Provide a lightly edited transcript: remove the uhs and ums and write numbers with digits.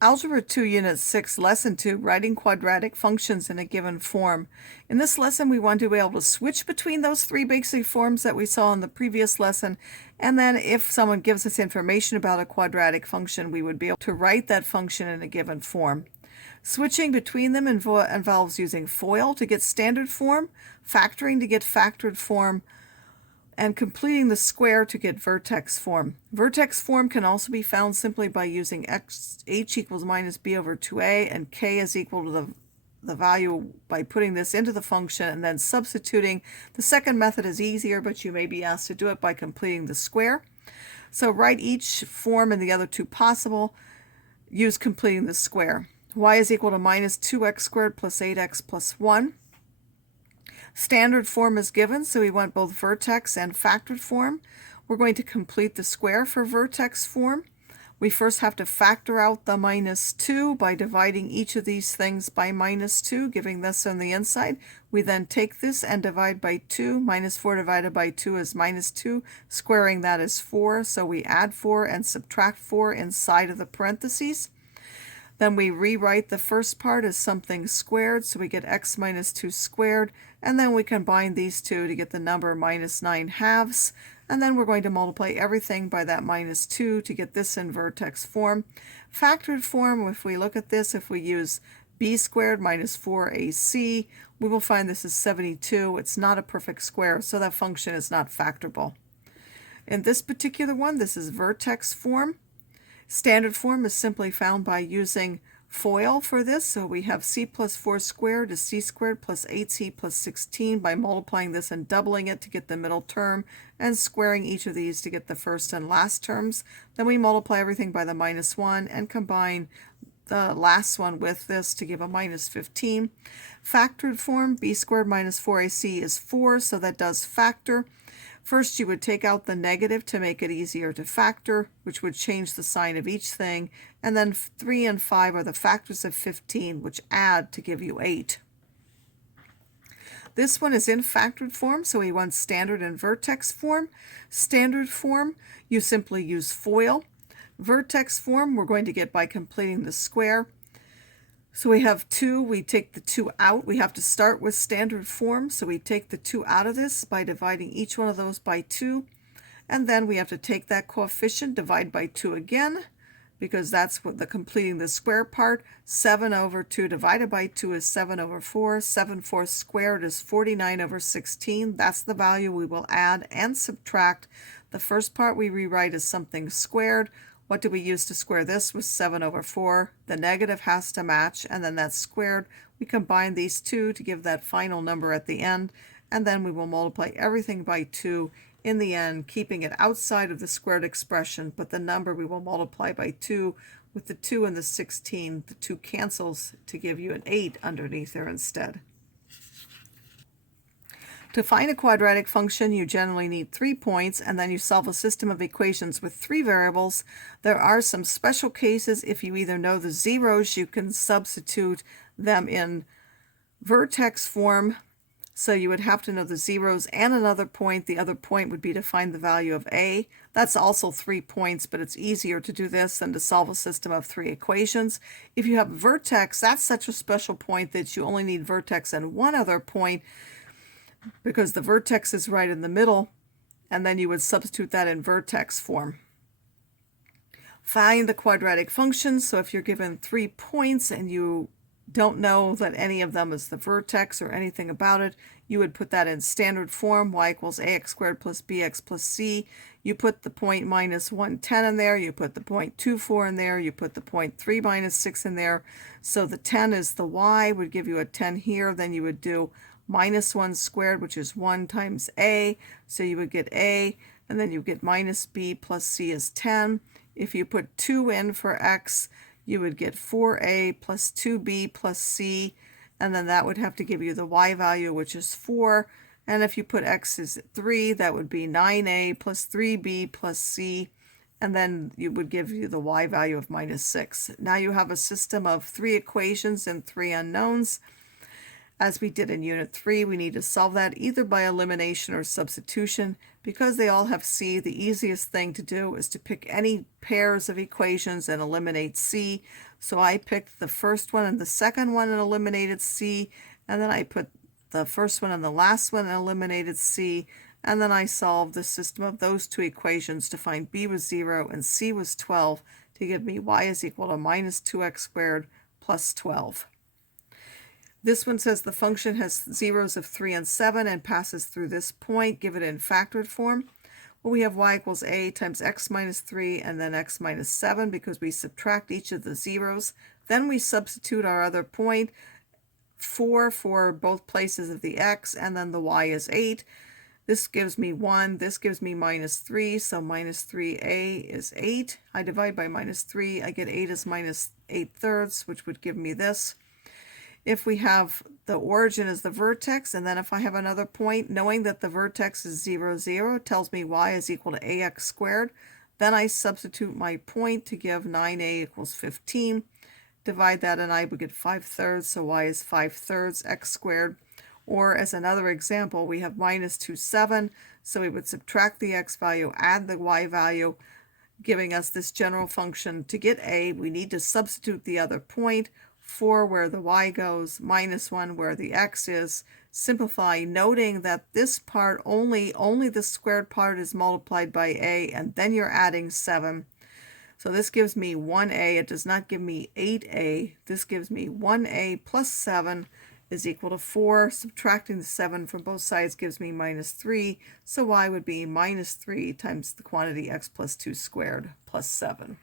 Algebra 2, Unit 6, Lesson 2, Writing Quadratic Functions in a Given Form. In this lesson, we want to be able to switch between those three basic forms that we saw in the previous lesson, and then if someone gives us information about a quadratic function, we would be able to write that function in a given form. Switching between them involves using FOIL to get standard form, factoring to get factored form, and completing the square to get vertex form. Vertex form can also be found simply by using h equals minus b over 2a, and k is equal to the value by putting this into the function and then substituting. The second method is easier, but you may be asked to do it by completing the square. So write each form and the other two possible. Use completing the square. Y is equal to minus 2x squared plus 8x plus 1. Standard form is given, so we want both vertex and factored form. We're going to complete the square for vertex form. We first have to factor out the minus 2 by dividing each of these things by minus 2, giving this on the inside. We then take this and divide by 2. Minus 4 divided by 2 is minus 2. Squaring that is 4, so we add 4 and subtract 4 inside of the parentheses. Then we rewrite the first part as something squared, so we get x minus 2 squared, and then we combine these two to get the number minus 9 halves, and then we're going to multiply everything by that minus 2 to get this in vertex form. Factored form, if we look at this, if we use b squared minus 4ac, we will find this is 72. It's not a perfect square, so that function is not factorable. In this particular one, this is vertex form. Standard form is simply found by using FOIL for this, so we have c plus 4 squared is c squared plus 8c plus 16 by multiplying this and doubling it to get the middle term and squaring each of these to get the first and last terms. Then we multiply everything by the minus 1 and combine the last one with this to give a minus 15. Factored form, b squared minus 4ac is 4, so that does factor. First, you would take out the negative to make it easier to factor, which would change the sign of each thing, and then 3 and 5 are the factors of 15, which add to give you 8. This one is in factored form, so we want standard and vertex form. Standard form, you simply use FOIL. Vertex form, we're going to get by completing the square. So we have 2, we take the 2 out. We have to start with standard form, so we take the 2 out of this by dividing each one of those by 2. And then we have to take that coefficient, divide by 2 again, because that's what the completing the square part. 7 over 2 divided by 2 is 7 over 4. 7 fourths squared is 49 over 16. That's the value we will add and subtract. The first part we rewrite as something squared. What do we use to square this? Was 7 over 4. The negative has to match, and then that's squared. We combine these two to give that final number at the end, and then we will multiply everything by 2 in the end, keeping it outside of the squared expression, but the number we will multiply by 2. With the 2 and the 16, the 2 cancels to give you an 8 underneath there instead. To find a quadratic function, you generally need 3 points, and then you solve a system of equations with 3 variables. There are some special cases. If you either know the zeros, you can substitute them in vertex form. So you would have to know the zeros and another point. The other point would be to find the value of a. That's also 3 points, but it's easier to do this than to solve a system of 3 equations. If you have vertex, that's such a special point that you only need vertex and one other point, because the vertex is right in the middle, and then you would substitute that in vertex form. Find the quadratic function. So if you're given 3 points and you don't know that any of them is the vertex or anything about it, you would put that in standard form. Y equals ax squared plus bx plus c. You put the point minus 110 in there. You put the point 24 in there. You put the point 3 minus 6 in there. So the 10 is the y, would give you a 10 here. Then you would do minus 1 squared, which is 1 times a, so you would get a, and then you get minus b plus c is 10. If you put 2 in for x, you would get 4a plus 2b plus c, and then that would have to give you the y value, which is 4. And if you put x is 3, that would be 9a plus 3b plus c, and then you would give you the y value of minus 6. Now you have a system of 3 equations and 3 unknowns. As we did in Unit 3, we need to solve that either by elimination or substitution. Because they all have c, the easiest thing to do is to pick any pairs of equations and eliminate c. So I picked the first one and the second one and eliminated c, and then I put the first one and the last one and eliminated c, and then I solved the system of those two equations to find b was 0 and c was 12 to give me y is equal to minus 2x squared plus 12. This one says the function has zeros of 3 and 7 and passes through this point. Give it in factored form. Well, we have y equals a times x minus 3 and then x minus 7 because we subtract each of the zeros. Then we substitute our other point, 4 for both places of the x, and then the y is 8. This gives me 1. This gives me minus 3, so minus 3a is 8. I divide by minus 3. I get 8 as minus 8/3, which would give me this. If we have the origin as the vertex, and then if I have another point, knowing that the vertex is 0, 0, tells me y is equal to ax squared. Then I substitute my point to give 9a equals 15. Divide that and I would get 5/3, so y is 5/3 x squared. Or as another example, we have minus 2, 7, so we would subtract the x value, add the y value, giving us this general function. To get a, we need to substitute the other point, 4 where the y goes, minus 1 where the x is. Simplify, noting that this part only the squared part is multiplied by a, and then you're adding 7. So this gives me 1a. It does not give me 8a. This gives me 1a plus 7 is equal to 4. Subtracting the 7 from both sides gives me minus 3. So y would be minus 3 times the quantity x plus 2 squared plus 7.